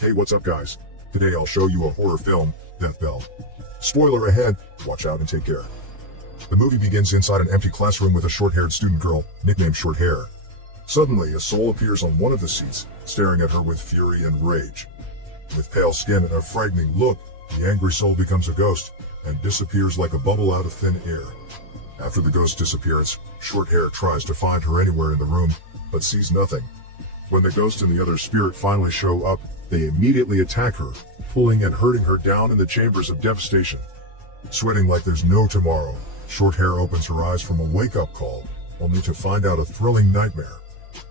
Hey, what's up guys? Today I'll show you a horror film, Death Bell. Spoiler ahead, watch out and take care. The movie begins inside an empty classroom with a short-haired student girl, nicknamed Short Hair. Suddenly, a soul appears on one of the seats, staring at her with fury and rage. With pale skin and a frightening look, the angry soul becomes a ghost, and disappears like a bubble out of thin air. After the ghost's disappearance, Short Hair tries to find her anywhere in the room, but sees nothing. When the ghost and the other spirit finally show up, they immediately attack her, pulling and hurting her down in the chambers of devastation. Sweating like there's no tomorrow, Short Hair opens her eyes from a wake-up call, only to find out a thrilling nightmare.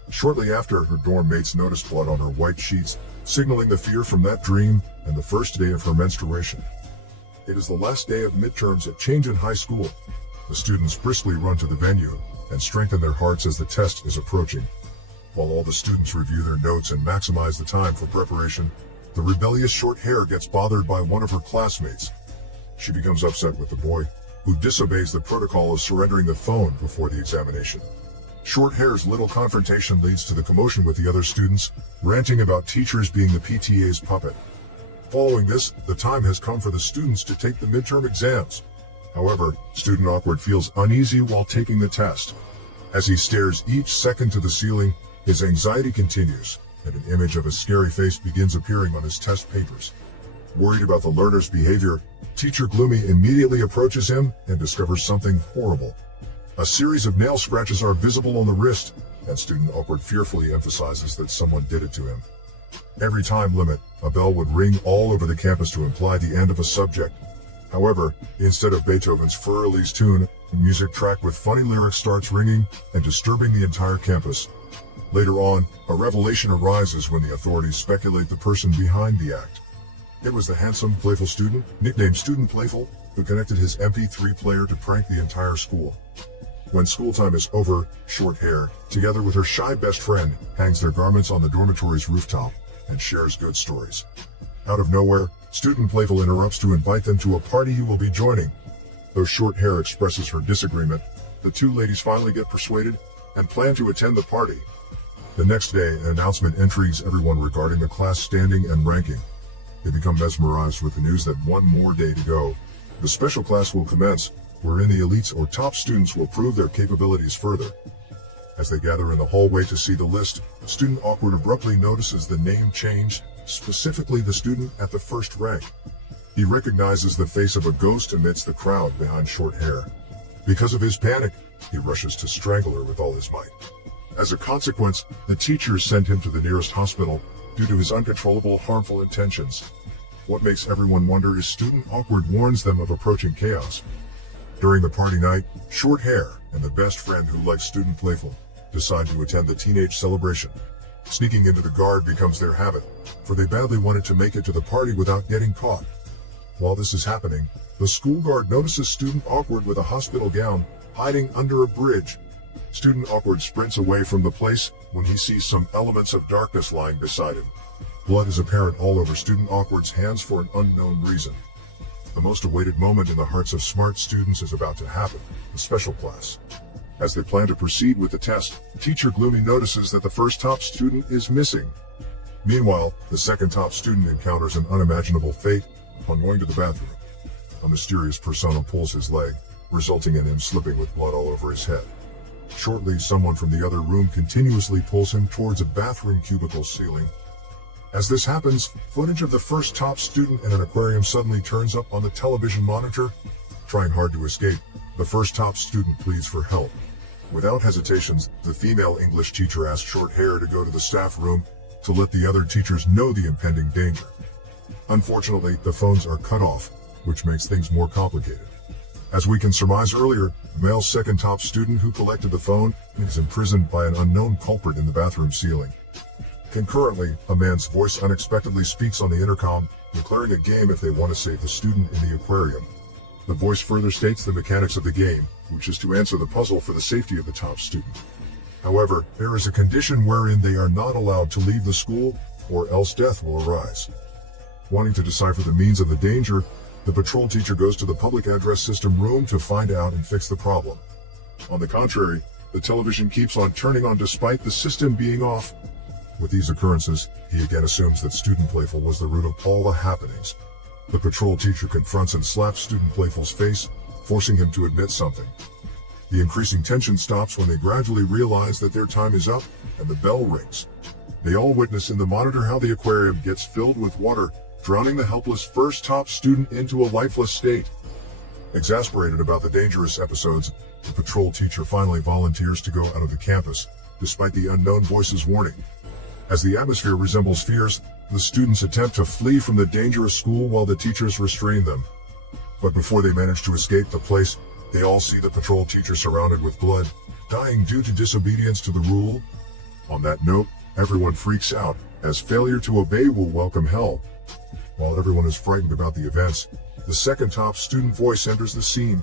Shortly after, her dorm mates notice blood on her white sheets, signaling the fear from that dream and the first day of her menstruation. It is the last day of midterms at Chang High School. The students briskly run to the venue and strengthen their hearts as the test is approaching. While all the students review their notes and maximize the time for preparation, the rebellious Short Hair gets bothered by one of her classmates. She becomes upset with the boy, who disobeys the protocol of surrendering the phone before the examination. Short Hair's little confrontation leads to the commotion with the other students, ranting about teachers being the PTA's puppet. Following this, the time has come for the students to take the midterm exams. However, Student Awkward feels uneasy while taking the test. As he stares each second to the ceiling, his anxiety continues, and an image of a scary face begins appearing on his test papers. Worried about the learner's behavior, Teacher Gloomy immediately approaches him and discovers something horrible. A series of nail scratches are visible on the wrist, and Student Awkward fearfully emphasizes that someone did it to him. Every time limit, a bell would ring all over the campus to imply the end of a subject. However, instead of Beethoven's Fur Elise tune, a music track with funny lyrics starts ringing and disturbing the entire campus. Later on, a revelation arises when the authorities speculate the person behind the act. It was the handsome, playful student, nicknamed Student Playful, who connected his MP3 player to prank the entire school. When school time is over, Short Hair, together with her shy best friend, hangs their garments on the dormitory's rooftop and shares good stories. Out of nowhere, Student Playful interrupts to invite them to a party he will be joining. Though Short Hair expresses her disagreement, the two ladies finally get persuaded and plan to attend the party. The next day, an announcement intrigues everyone regarding the class standing and ranking. They become mesmerized with the news that one more day to go. The special class will commence, wherein the elites or top students will prove their capabilities further. As they gather in the hallway to see the list, Student Awkward abruptly notices the name change, specifically the student at the first rank. He recognizes the face of a ghost amidst the crowd behind Short Hair. Because of his panic, he rushes to strangle her with all his might. As a consequence, the teachers send him to the nearest hospital due to his uncontrollable harmful intentions. What makes everyone wonder is Student Awkward warns them of approaching chaos. During the party night, Short Hair and the best friend who likes Student Playful decide to attend the teenage celebration. Sneaking into the guard becomes their habit, for they badly wanted to make it to the party without getting caught. While this is happening, the school guard notices Student Awkward with a hospital gown, hiding under a bridge. Student Awkward sprints away from the place when he sees some elements of darkness lying beside him. Blood is apparent all over Student Awkward's hands for an unknown reason. The most awaited moment in the hearts of smart students is about to happen, the special class. As they plan to proceed with the test, Teacher Gloomy notices that the first top student is missing. Meanwhile, the second top student encounters an unimaginable fate upon going to the bathroom. A mysterious persona pulls his leg, resulting in him slipping with blood all over his head. Shortly, someone from the other room continuously pulls him towards a bathroom cubicle ceiling. As this happens, footage of the first top student in an aquarium suddenly turns up on the television monitor. Trying hard to escape, the first top student pleads for help. Without hesitations, the female English teacher asks Short Hair to go to the staff room to let the other teachers know the impending danger. Unfortunately, the phones are cut off, which makes things more complicated. As we can surmise earlier, the male second top student who collected the phone is imprisoned by an unknown culprit in the bathroom ceiling. Concurrently, a man's voice unexpectedly speaks on the intercom, declaring a game if they want to save the student in the aquarium. The voice further states the mechanics of the game, which is to answer the puzzle for the safety of the top student. However, there is a condition wherein they are not allowed to leave the school, or else death will arise. Wanting to decipher the means of the danger, the patrol teacher goes to the public address system room to find out and fix the problem. On the contrary, the television keeps on turning on despite the system being off. With these occurrences, he again assumes that student Playful was the root of all the happenings. The patrol teacher confronts and slaps student Playful's face, forcing him to admit something. The increasing tension stops when they gradually realize that their time is up, and the bell rings. They all witness in the monitor how the aquarium gets filled with water, drowning the helpless first top student into a lifeless state. Exasperated about the dangerous episodes, the patrol teacher finally volunteers to go out of the campus, despite the unknown voice's warning. As the atmosphere resembles fears, the students attempt to flee from the dangerous school while the teachers restrain them. But before they manage to escape the place, they all see the patrol teacher surrounded with blood, dying due to disobedience to the rule. On that note, everyone freaks out, as failure to obey will welcome hell. While everyone is frightened about the events, the second top student voice enters the scene.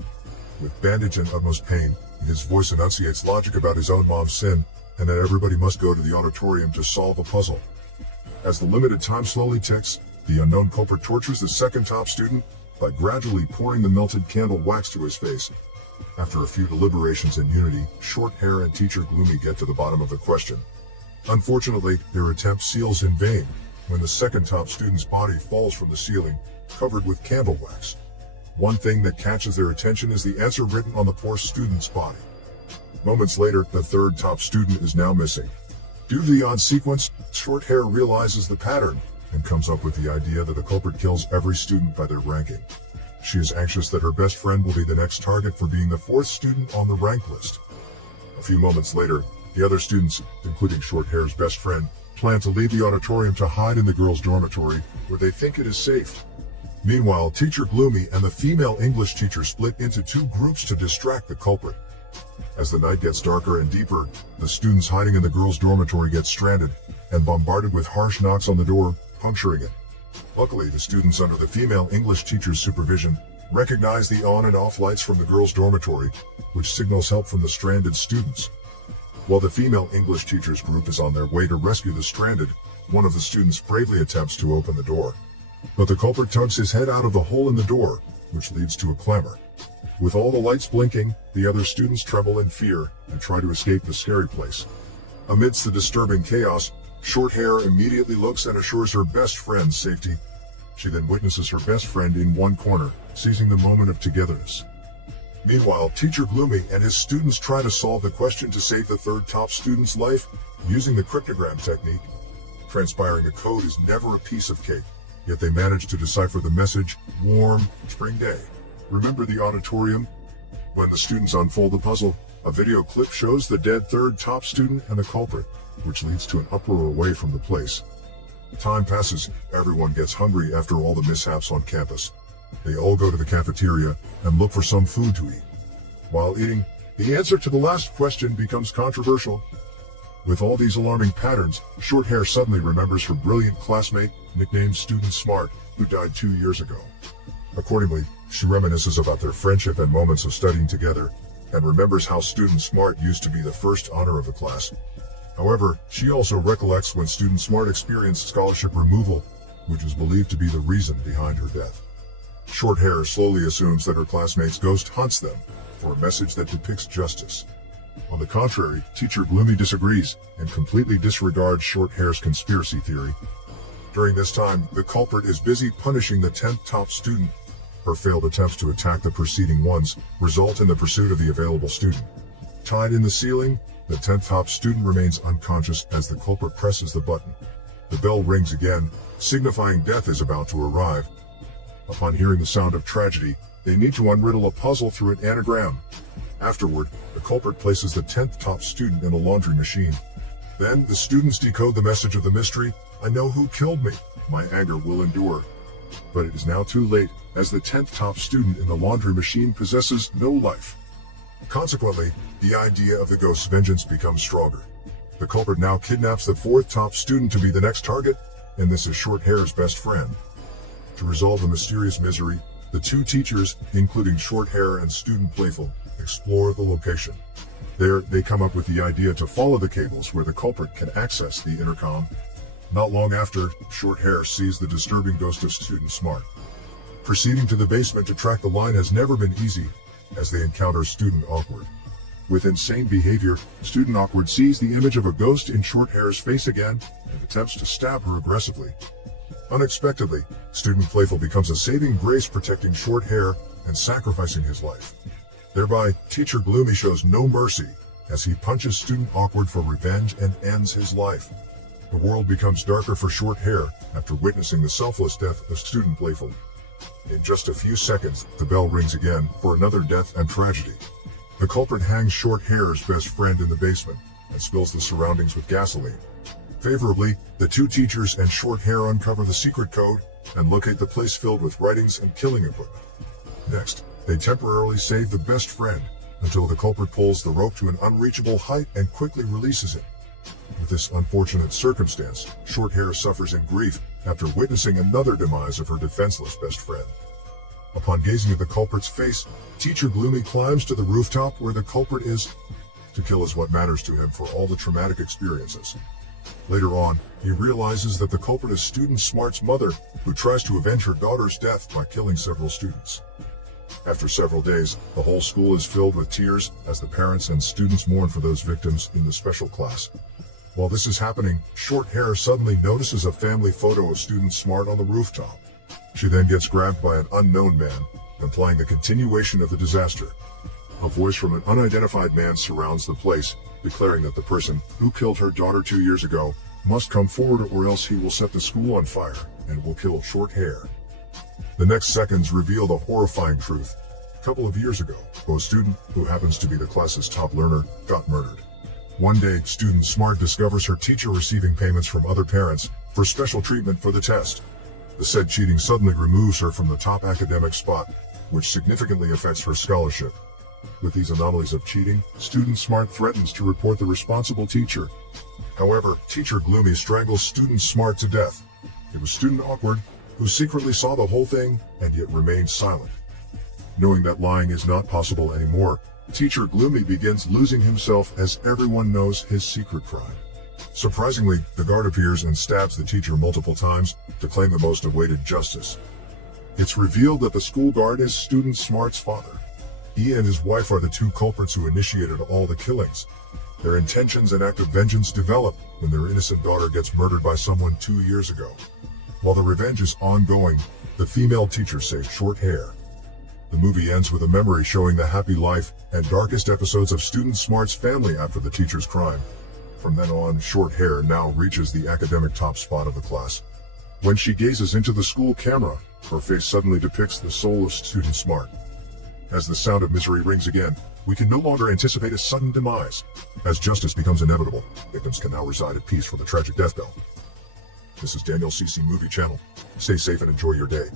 With bandage and utmost pain, his voice enunciates logic about his own mom's sin, and that everybody must go to the auditorium to solve a puzzle. As the limited time slowly ticks, the unknown culprit tortures the second top student by gradually pouring the melted candle wax to his face. After a few deliberations and unity, Short Hair and Teacher Gloomy get to the bottom of the question. Unfortunately, their attempt seals in vain when the second top student's body falls from the ceiling, covered with candle wax. One thing that catches their attention is the answer written on the poor student's body. Moments later, the third top student is now missing. Due to the odd sequence, Short Hair realizes the pattern and comes up with the idea that the culprit kills every student by their ranking. She is anxious that her best friend will be the next target for being the fourth student on the rank list. A few moments later, the other students, including Short Hair's best friend, plan to leave the auditorium to hide in the girls' dormitory, where they think it is safe. Meanwhile, Teacher Gloomy and the female English teacher split into two groups to distract the culprit. As the night gets darker and deeper, the students hiding in the girls' dormitory get stranded and bombarded with harsh knocks on the door, puncturing it. Luckily, the students under the female English teacher's supervision recognize the on and off lights from the girls' dormitory, which signals help from the stranded students. While the female English teacher's group is on their way to rescue the stranded, one of the students bravely attempts to open the door. But the culprit tugs his head out of the hole in the door, which leads to a clamor. With all the lights blinking, the other students tremble in fear and try to escape the scary place. Amidst the disturbing chaos, Short Hair immediately looks and assures her best friend's safety. She then witnesses her best friend in one corner, seizing the moment of togetherness. Meanwhile, Teacher Gloomy and his students try to solve the question to save the third top student's life, using the cryptogram technique. Transpiring a code is never a piece of cake, yet they manage to decipher the message, "Warm Spring Day. Remember the auditorium?" When the students unfold the puzzle, a video clip shows the dead third top student and the culprit, which leads to an uproar away from the place. Time passes, everyone gets hungry after all the mishaps on campus. They all go to the cafeteria and look for some food to eat. While eating, the answer to the last question becomes controversial. With all these alarming patterns, Short Hair suddenly remembers her brilliant classmate, nicknamed Student Smart, who died 2 years ago. Accordingly, she reminisces about their friendship and moments of studying together, and remembers how Student Smart used to be the first honor of the class. However, she also recollects when Student Smart experienced scholarship removal, which is believed to be the reason behind her death. Short Hair slowly assumes that her classmate's ghost haunts them for a message that depicts justice. On the contrary, Teacher Gloomy disagrees and completely disregards Short Hair's conspiracy theory. During this time, the culprit is busy punishing the 10th top student. Her failed attempts to attack the preceding ones result in the pursuit of the available student. Tied in the ceiling, the 10th top student remains unconscious as the culprit presses the button. The bell rings again, signifying death is about to arrive. Upon hearing the sound of tragedy, they need to unriddle a puzzle through an anagram. Afterward, the culprit places the 10th top student in a laundry machine. Then, the students decode the message of the mystery, "I know who killed me. My anger will endure." But it is now too late, as the 10th top student in the laundry machine possesses no life. Consequently, the idea of the ghost's vengeance becomes stronger. The culprit now kidnaps the 4th top student to be the next target, and this is Short Hair's best friend. To resolve the mysterious misery, the two teachers, including Short Hair and Student Playful, explore the location. There, they come up with the idea to follow the cables where the culprit can access the intercom. Not long after, Short Hair sees the disturbing ghost of Student Smart. Proceeding to the basement to track the line has never been easy, as they encounter Student Awkward. With insane behavior, Student Awkward sees the image of a ghost in Short Hair's face again, attempts to stab her aggressively. Unexpectedly, Student Playful becomes a saving grace, protecting short hair and sacrificing his life. Thereby, Teacher Gloomy shows no mercy as he punches Student Awkward for revenge and ends his life. The world becomes darker for short hair after witnessing the selfless death of Student Playful. In just a few seconds, the bell rings again for another death and tragedy. The culprit hangs short hair's best friend in the basement and spills the surroundings with gasoline. Favorably, the two teachers and short hair uncover the secret code and locate the place filled with writings and killing equipment. Next, they temporarily save the best friend until the culprit pulls the rope to an unreachable height and quickly releases him. With this unfortunate circumstance, short hair suffers in grief after witnessing another demise of her defenseless best friend. Upon gazing at the culprit's face, Teacher Gloomy climbs to the rooftop where the culprit is. To kill is what matters to him for all the traumatic experiences. Later on, he realizes that the culprit is Student Smart's mother, who tries to avenge her daughter's death by killing several students. After several days, the whole school is filled with tears as the parents and students mourn for those victims in the special class. While this is happening, Short Hair suddenly notices a family photo of Student Smart on the rooftop. She then gets grabbed by an unknown man, implying the continuation of the disaster. A voice from an unidentified man surrounds the place, declaring that the person who killed her daughter 2 years ago must come forward or else he will set the school on fire and will kill Short Hair. The next seconds reveal the horrifying truth. A couple of years ago, a student, who happens to be the class's top learner, got murdered. One day, Student Smart discovers her teacher receiving payments from other parents for special treatment for the test. The said cheating suddenly removes her from the top academic spot, which significantly affects her scholarship. With these anomalies of cheating, Student Smart threatens to report the responsible teacher. However, Teacher Gloomy strangles Student Smart to death. It was Student Awkward who secretly saw the whole thing and yet remained silent. Knowing that lying is not possible anymore, Teacher Gloomy begins losing himself as everyone knows his secret crime. Surprisingly, the guard appears and stabs the teacher multiple times to claim the most awaited justice. It's revealed that the school guard is Student Smart's father. He and his wife are the two culprits who initiated all the killings. Their intentions and act of vengeance develop when their innocent daughter gets murdered by someone 2 years ago. While the revenge is ongoing, the female teacher saves Short Hair. The movie ends with a memory showing the happy life and darkest episodes of Student Smart's family after the teacher's crime. From then on, Short Hair now reaches the academic top spot of the class. When she gazes into the school camera, her face suddenly depicts the soul of Student Smart. As the sound of misery rings again, we can no longer anticipate a sudden demise. As justice becomes inevitable, victims can now reside at peace from the tragic death bell. This is Daniel CC Movie Channel. Stay safe and enjoy your day.